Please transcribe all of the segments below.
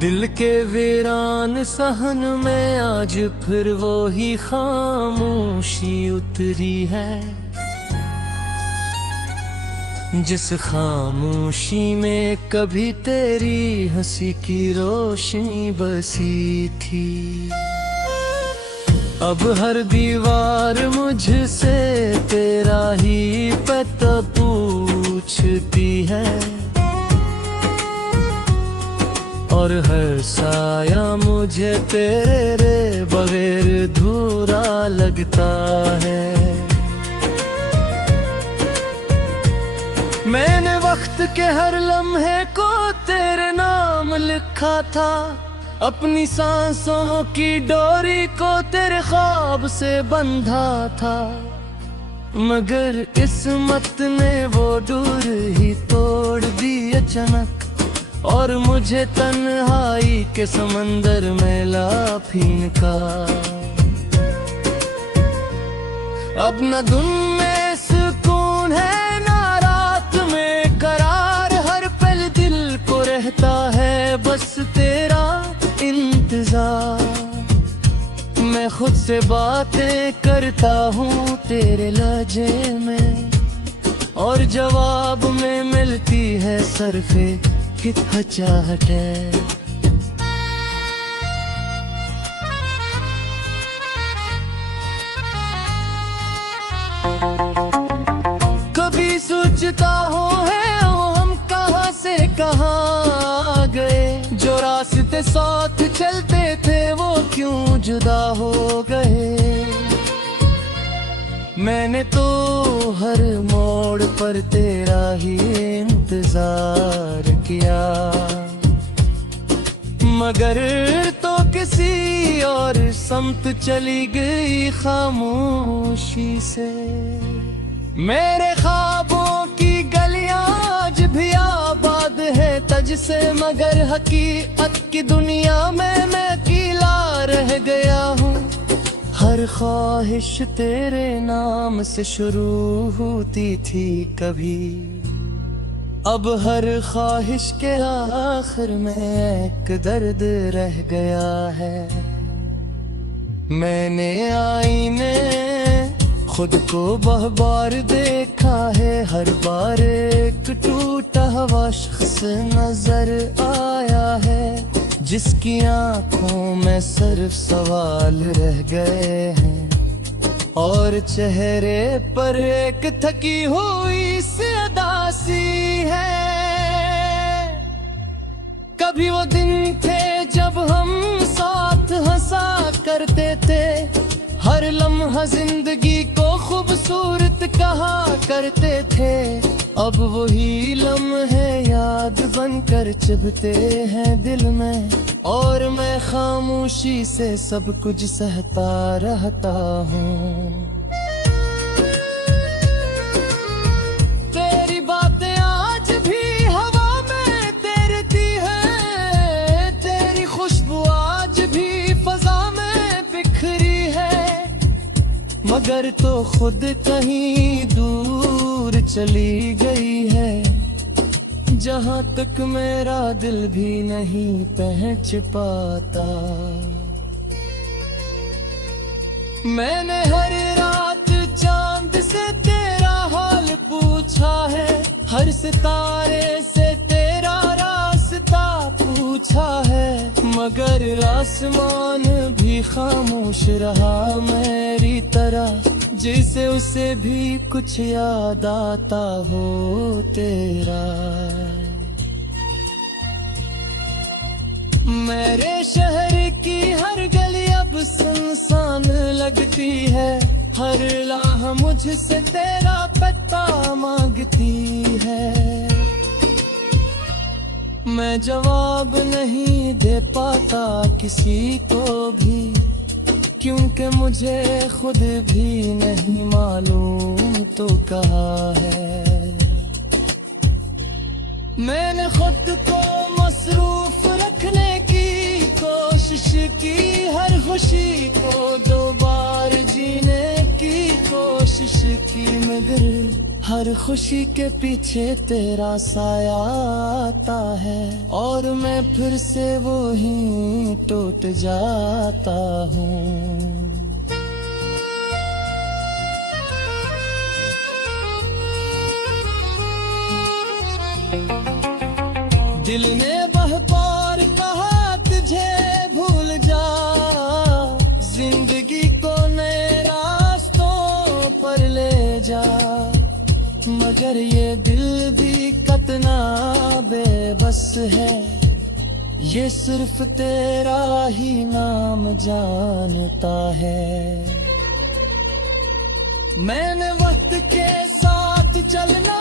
दिल के वीरान सहन में आज फिर वो ही खामोशी उतरी है, जिस खामोशी में कभी तेरी हंसी की रोशनी बसी थी। अब हर दीवार मुझसे तेरा ही पता पूछती है, और हर साया मुझे तेरे बगैर अधूरा लगता है। मैंने वक्त के हर लम्हे को तेरे नाम लिखा था, अपनी सांसों की डोरी को तेरे ख्वाब से बंधा था, मगर किस्मत ने वो डोर ही तोड़ दी अचानक, और मुझे तन्हाई के समंदर में ला फेंका। अब न धुन में सुकून है ना रात में करार, हर पल दिल को रहता है बस तेरा इंतजार। मैं खुद से बातें करता हूँ तेरे लहजे में, और जवाब में मिलती है सरफे कि हचाहट है। कभी सोचता हूँ है वो हम कहाँ से कहाँ आ गए, जो रास्ते साथ चलते थे वो क्यों जुदा हो गए। मैंने तो हर मोड़ पर तेरा ही इंतजार किया, मगर तो किसी और समत चली गई खामोशी से। मेरे ख्वाबों की गलियां आज भी आबाद है तज से, मगर हकीकत की दुनिया में मैं अकेला रह गया हूँ। हर ख्वाहिश तेरे नाम से शुरू होती थी कभी, अब हर ख्वाहिश के आखिर में एक दर्द रह गया है। मैंने आईने खुद को बहु बार देखा है, हर बार एक टूटा हुआ शख्स नजर आया है, जिसकी आंखों में सिर्फ सवाल रह गए हैं, और चेहरे पर एक थकी हुई सी उदासी है। कभी वो दिन थे जब हम साथ हंसा करते थे, हर लम्हा जिंदगी को खूबसूरत कहा करते थे। अब वही लम्हे याद बनकर चुभते हैं दिल में, और मैं खामोशी से सब कुछ सहता रहता हूँ। तेरी बातें आज भी हवा में तैरती है, तेरी खुशबू आज भी फजा में बिखरी है, मगर तो खुद कहीं दूर चली गई है, जहाँ तक मेरा दिल भी नहीं पहुँच पाता। मैंने हर रात चांद से तेरा हाल पूछा है, हर सितारे से तेरा रास्ता पूछा है, मगर आसमान भी खामोश रहा मेरी तरह, जैसे उसे भी कुछ याद आता हो तेरा। मेरे शहर की हर गली अब सुनसान लगती है, हर राह मुझसे तेरा पता मांगती है। मैं जवाब नहीं दे पाता किसी को भी, क्योंकि मुझे खुद भी नहीं मालूम तो कहा है। मैंने खुद को मसरूफ रखने की कोशिश की, हर खुशी को दो बार जीने की कोशिश की, मगर हर खुशी के पीछे तेरा साया आता है, और मैं फिर से वो ही टूट जाता हूँ। दिल ने बहपार कहा तुझे भूल जा, जिंदगी को नए रास्तों पर ले जा, मगर ये दिल भी कितना बेबस है, ये सिर्फ तेरा ही नाम जानता है। मैंने वक्त के साथ चलना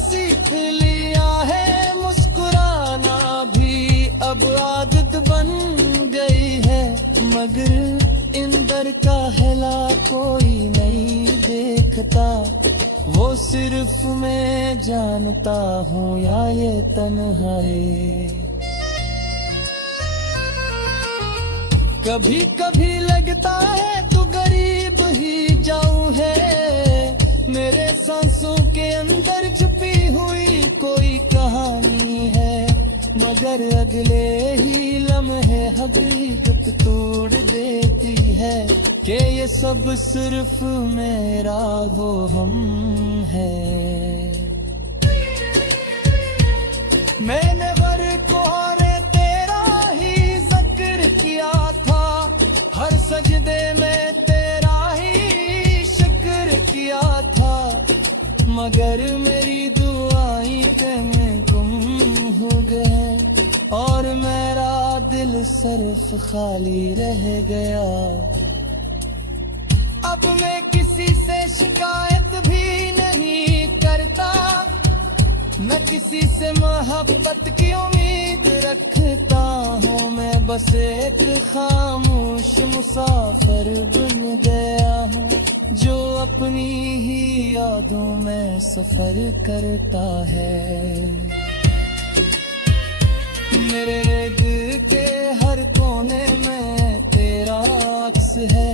सीख लिया है, मुस्कुराना भी अब आदत बन गई है, मगर इंदर का हेला कोई नहीं देखता, वो सिर्फ मैं जानता हूँ या ये तन्हाई। कभी कभी लगता है तू गरीब ही जाऊं है, मेरे सांसों के अंदर छुपी हुई कोई कहानी है, मगर अगले ही लम्हे हकीकत तोड़ देती है कि ये सब सिर्फ मेरा वो हम है। मैंने वर को तेरा ही जिक्र किया था, हर सजदे में तेरा ही शुक्र किया था, मगर मेरी दुआएं कहीं गुम हो गए और मेरा दिल सिर्फ खाली रह गया। अब मैं किसी से शिकायत भी नहीं करता, न किसी से मोहब्बत की उम्मीद रखता हूँ, मैं बस एक खामोश मुसाफिर बन गया हूँ, जो अपनी ही यादों में सफर करता है। मेरे दिल के हर कोने में तेरा अक्स है,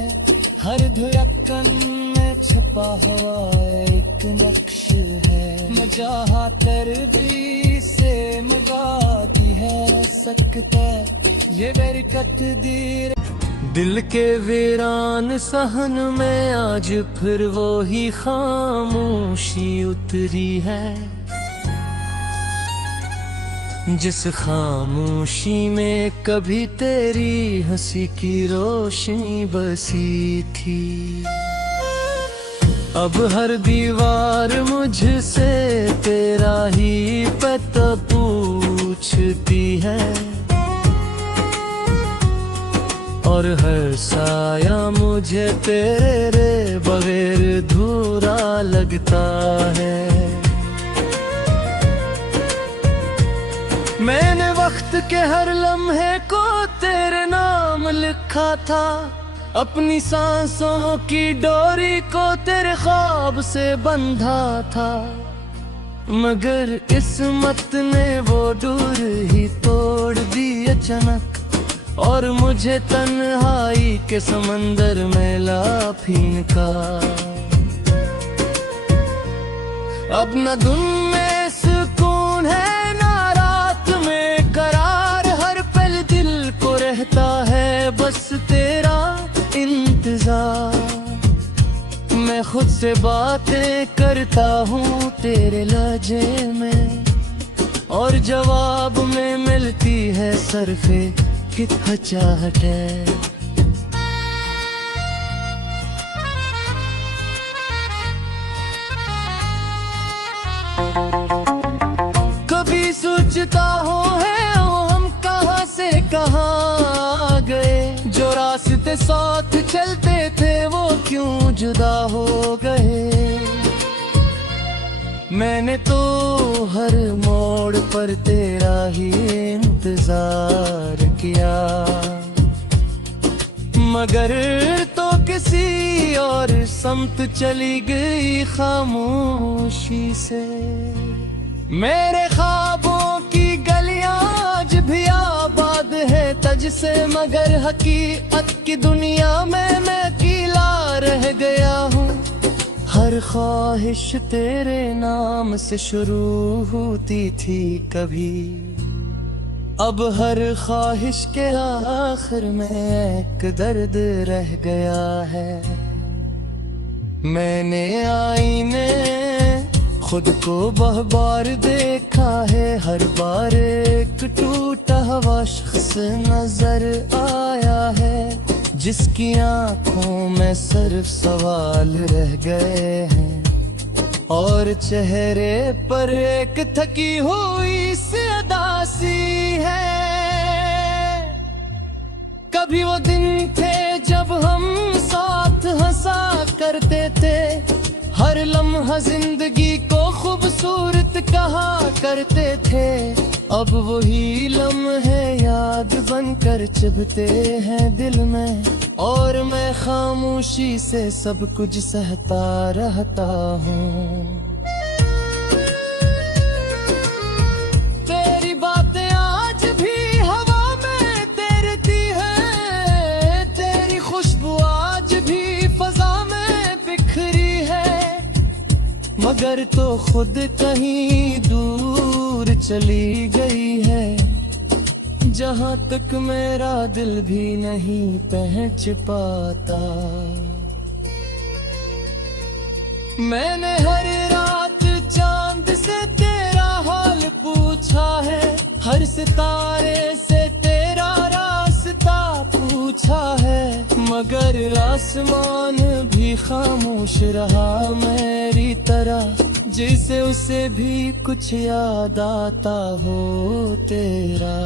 हर धड़कन में छपा हुआ एक नक्श है, मजाहा तरबी से मगाती है सकता ये बरकत दी। दिल के वीरान सहन में आज फिर वो ही खामोशी उतरी है, जिस खामोशी में कभी तेरी हंसी की रोशनी बसी थी। अब हर दीवार मुझसे तेरा ही पता पूछती है, और हर साया मुझे तेरे बगैर धूरा लगता है। मैंने वक्त के हर लम्हे को तेरे नाम लिखा था, अपनी सांसों की डोरी को तेरे ख्वाब से बंधा था, मगर किस्मत ने वो डोर ही तोड़ दी अचानक, और मुझे तन्हाई के समंदर में ला फेंका। अब न धुन में सुकून है ना रात में करार, हर पल दिल को रहता है बस तेरा इंतजार। मैं खुद से बातें करता हूँ तेरे लहजे में, और जवाब में मिलती है सरफे हिचकिचाहट है। कभी सोचता हूँ है हम कहाँ से कहाँ आ गए, जो रास्ते साथ चलते थे वो क्यों जुदा हो गए। मैंने तो हर मोड़ पर तेरा ही इंतजार किया, मगर तो किसी और समत चली गई खामोशी से। मेरे ख्वाबों की गलियां आज भी आबाद है तज से, मगर हकीकत की दुनिया में मैं अकेला रह गया हूँ। हर हर ख्वाहिश तेरे नाम से शुरू होती थी कभी, अब हर ख्वाहिश के आखिर में एक दर्द रह गया है। मैंने आईने खुद को बहुत बार देखा है, हर बार एक टूटा हुआ शख्स नजर आया है, जिसकी आंखों में सिर्फ सवाल रह गए हैं और चेहरे पर एक थकी हुई सी उदासी है। कभी वो दिन थे जब हम साथ हंसा करते थे, हर लम्हा जिंदगी को खूबसूरत कहा करते थे। अब वही लम्हे याद बनकर चुभते हैं दिल में, और मैं खामोशी से सब कुछ सहता रहता हूँ। तेरी बातें आज भी हवा में तैरती है, तेरी खुशबू आज भी फजा में बिखरी है, मगर तो खुद कहीं दूर चली गई है, जहाँ तक मेरा दिल भी नहीं पहुंच पाता। मैंने हर रात चांद से तेरा हाल पूछा है, हर सितारे से तेरा रास्ता पूछा है, मगर आसमान भी खामोश रहा मेरी तरह, जिसे उसे भी कुछ याद आता हो तेरा।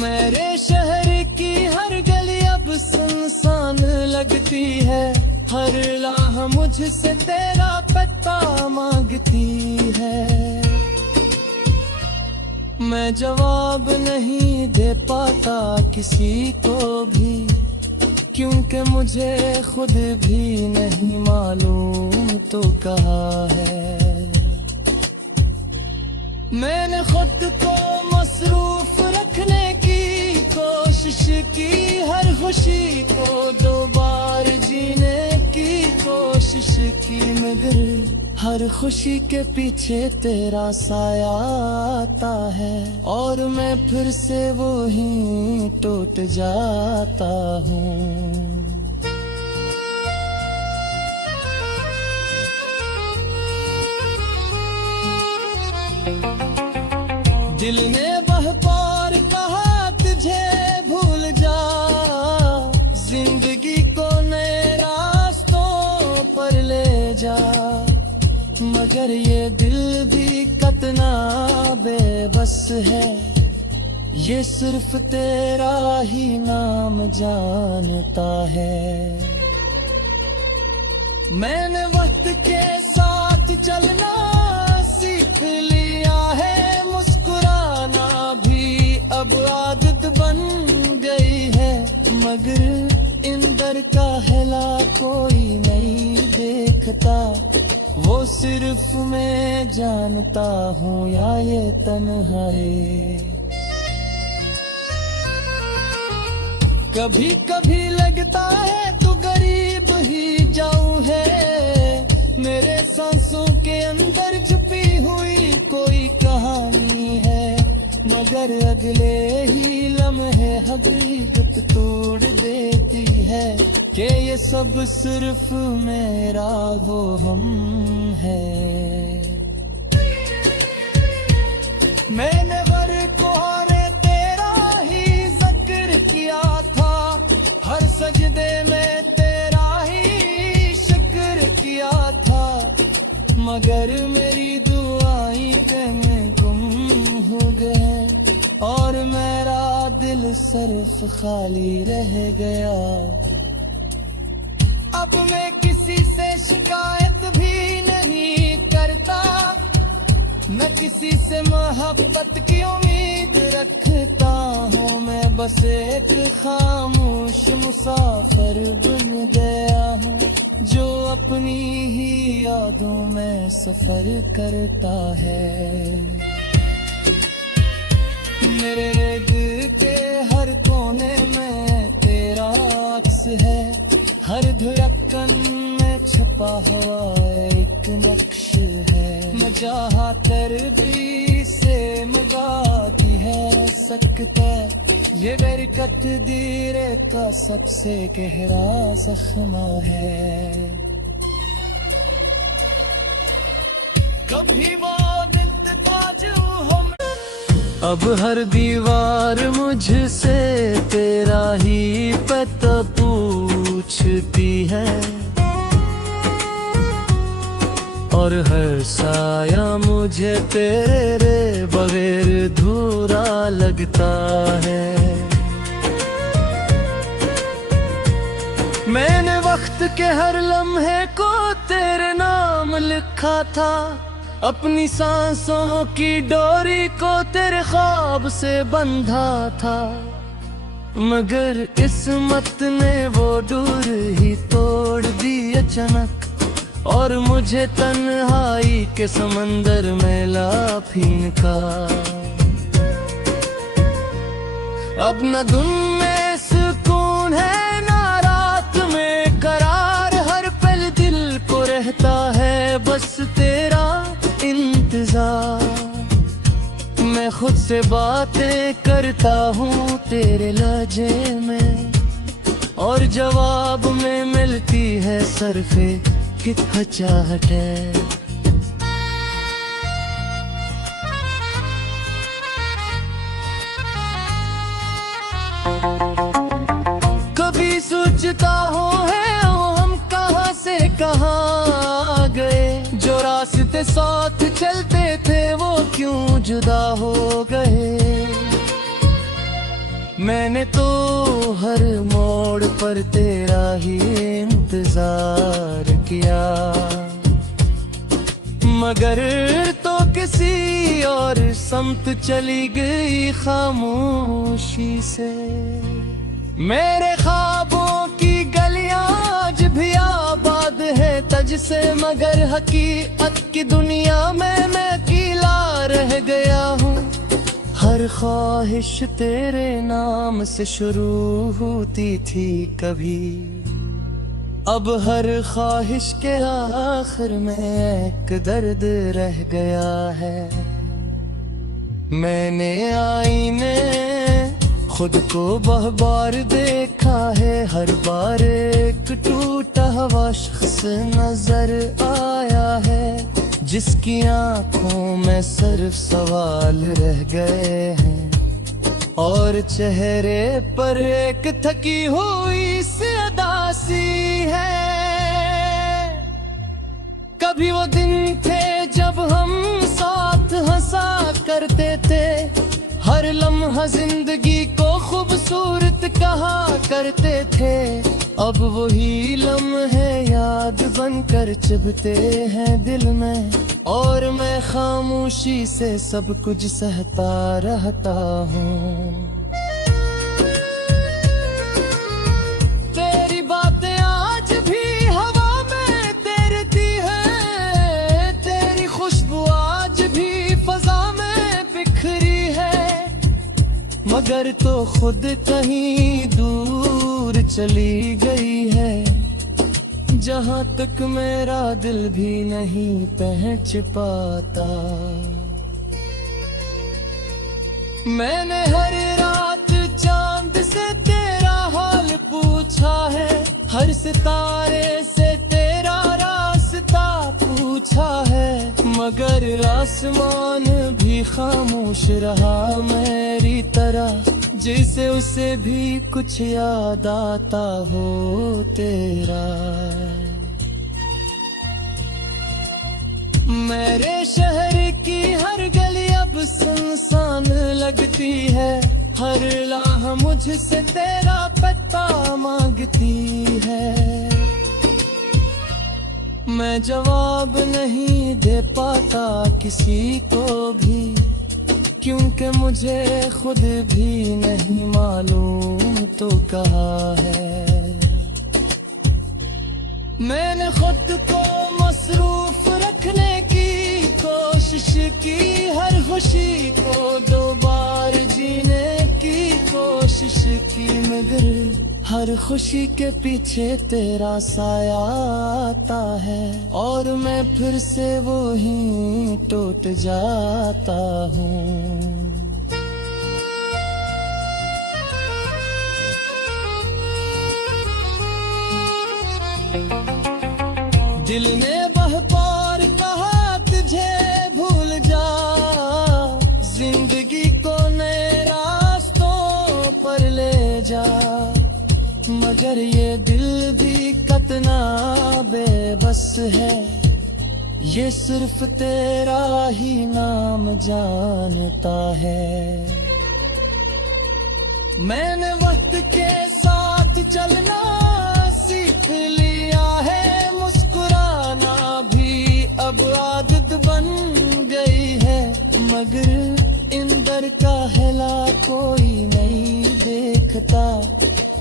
मेरे शहर की हर गली अब सुनसान लगती है, हर राह मुझसे तेरा पता मांगती है। मैं जवाब नहीं दे पाता किसी को भी, क्योंकि मुझे खुद भी नहीं मालूम तो कहाँ है। मैंने खुद को मसरूफ रखने की कोशिश की, हर खुशी को दो बार जीने की कोशिश की, मगर हर खुशी के पीछे तेरा साया आता है, और मैं फिर से वो ही टूट जाता हूँ। दिल ने बह पार कहा तुझे भूल जा, जिंदगी को नए रास्तों पर ले जा, मगर ये दिल भी कितना बेबस है, ये सिर्फ तेरा ही नाम जानता है। मैंने वक्त के साथ चलना सीख लिया है, मुस्कुराना भी अब आदत बन गई है, मगर इंदर का हेला कोई नहीं देखता, वो सिर्फ मैं जानता हूँ या ये तन्हाई। कभी कभी लगता है तू गरीब ही जाऊं है, मेरे सांसों के अंदर छुपी हुई कोई कहानी है, मगर अगले ही लम्हे हकीकत तोड़ देती है, कि ये सब सिर्फ मेरा वो हम है। मैंने वर को तेरा ही जिक्र किया था, हर सजदे में तेरा ही शुक्र किया था, मगर मेरी दुआएं कहीं गुम हो गए, और मेरा दिल सिर्फ खाली रह गया। अब मैं किसी से शिकायत भी नहीं करता, न किसी से मोहब्बत की उम्मीद रखता हूँ, मैं बस एक खामोश मुसाफिर बन गया हूँ, जो अपनी ही यादों में सफर करता है। मेरे दिल के हर कोने में तेरा अक्स है, छुपा हुआ एक नक्श है। मजाहा तरबी से मगाती है सकता, ये बरकत दीरे का सबसे गहरा जख्म है। कभी वो दिन था जो हम, अब हर दीवार मुझसे तेरा ही पता पूछती है, और हर साया मुझे तेरे बगैर धूरा लगता है। मैंने वक्त के हर लम्हे को तेरे नाम लिखा था, अपनी सांसों की डोरी को तेरे ख्वाब से बंधा था, मगर किस्मत ने वो डोर ही तोड़ दी अचानक, और मुझे तन्हाई के समंदर में ला फेंका। अब न धुन में सुकून है ना रात में करार, हर पल दिल को रहता है बस तेरा इंतजार। मैं खुद से बातें करता हूँ तेरे लहजे में, और जवाब में मिलती है सरफे हिचकिचाहट है। कभी सोचता हूँ है हम कहाँ से कहाँ आ गए, जो रास्ते साथ चलते थे वो क्यों जुदा हो गए। मैंने तो हर मोड़ पर तेरा ही इंतजार किया, मगर तो किसी और समत चली गई खामोशी से। मेरे ख्वाबों की गलियां आज भी आबाद है तज से, मगर हकीकत की दुनिया में मैं अकेला रह गया हूँ। हर ख्वाहिश तेरे नाम से शुरू होती थी कभी, अब हर ख्वाहिश के आखिर में एक दर्द रह गया है। मैंने आईने खुद को बहु बार देखा है, हर बार एक टूटा हुआ शख्स नजर आया है, जिसकी आंखों में सिर्फ सवाल रह गए हैं, और चेहरे पर एक थकी हुई सी उदासी है। कभी वो दिन थे जब हम साथ हंसा करते थे, हर लम्हा जिंदगी को खूबसूरत कहा करते थे। अब वही लम्हे याद बनकर चुभते हैं दिल में, और मैं खामोशी से सब कुछ सहता रहता हूँ। तेरी बातें आज भी हवा में तैरती है, तेरी खुशबू आज भी फजा में बिखरी है, मगर तो खुद कहीं दूर चली गई है, जहाँ तक मेरा दिल भी नहीं पहुँच पाता। मैंने हर रात चांद से तेरा हाल पूछा है, हर सितारे से तेरा रास्ता पूछा है, मगर आसमान भी खामोश रहा मेरी तरह, जैसे उसे भी कुछ याद आता हो तेरा। मेरे शहर की हर गली अब सुनसान लगती है, हर राह मुझसे तेरा पता मांगती है। मैं जवाब नहीं दे पाता किसी को भी, क्योंकि मुझे खुद भी नहीं मालूम तो कहा है। मैंने खुद को मसरूफ रखने की कोशिश की, हर खुशी को दो बार जीने की कोशिश की, मगर हर खुशी के पीछे तेरा साया आता है, और मैं फिर से वो ही टूट जाता हूँ। दिल ने बहपार कहा तुझे भूल जा, जिंदगी को नए रास्तों पर ले जा, मगर ये दिल भी कितना बेबस है, ये सिर्फ तेरा ही नाम जानता है। मैंने वक्त के साथ चलना सीख लिया है, मुस्कुराना भी अब आदत बन गई है, मगर इंदर का हेला कोई नहीं देखता,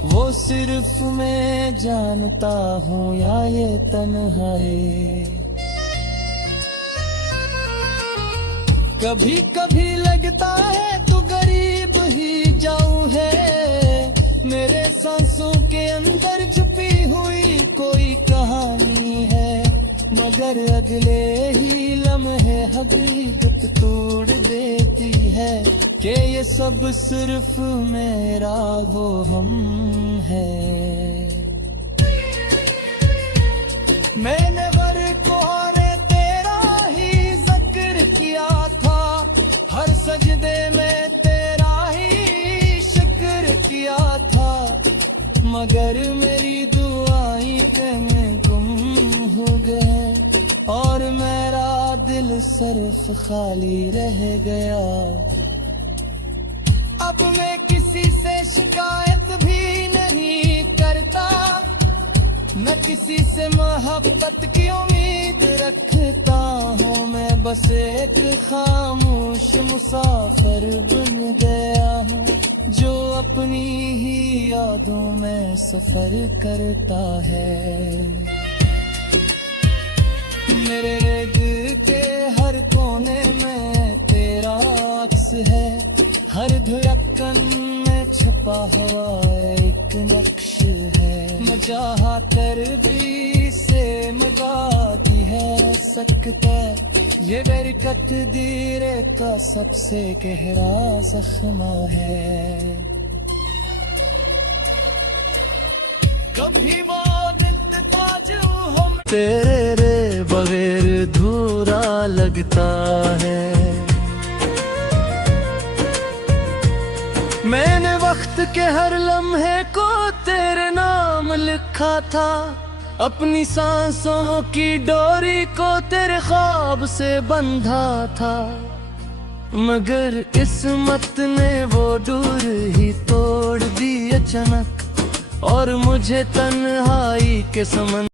वो सिर्फ मैं जानता हूँ या ये तन्हाई। कभी कभी लगता है तू गरीब ही जाऊं है, मेरे सांसों के अंदर छुपी हुई कोई कहानी है, मगर अगले ही लम्हे हकीकत तोड़ देती है कि ये सब सिर्फ मेरा वो हम है। मैंने वरकोरे तेरा ही जिक्र किया था, हर सजदे में तेरा ही शुक्र किया था, मगर मेरी दुआएं कहीं गुम हो गए और मेरा दिल सिर्फ खाली रह गया। अब मैं किसी से शिकायत भी नहीं करता, न किसी से मोहब्बत की उम्मीद रखता हूँ, मैं बस एक खामोश मुसाफिर बन गया हूँ, जो अपनी ही यादों में सफर करता है। मेरे दिल के हर कोने में तेरा अक्स है, हर धड़कन में छुपा हुआ एक नक्श है, मजाहा कर भी से मजाती है सकता, ये बरकत दीरे का सबसे गहरा जख्म है। कभी वो ताज हम तेरे बगैर धूरा लगता है। मैंने वक्त के हर लम्हे को तेरे नाम लिखा था, अपनी सांसों की डोरी को तेरे ख्वाब से बंधा था, मगर किस्मत ने वो डोर ही तोड़ दी अचानक, और मुझे तन्हाई के समंदर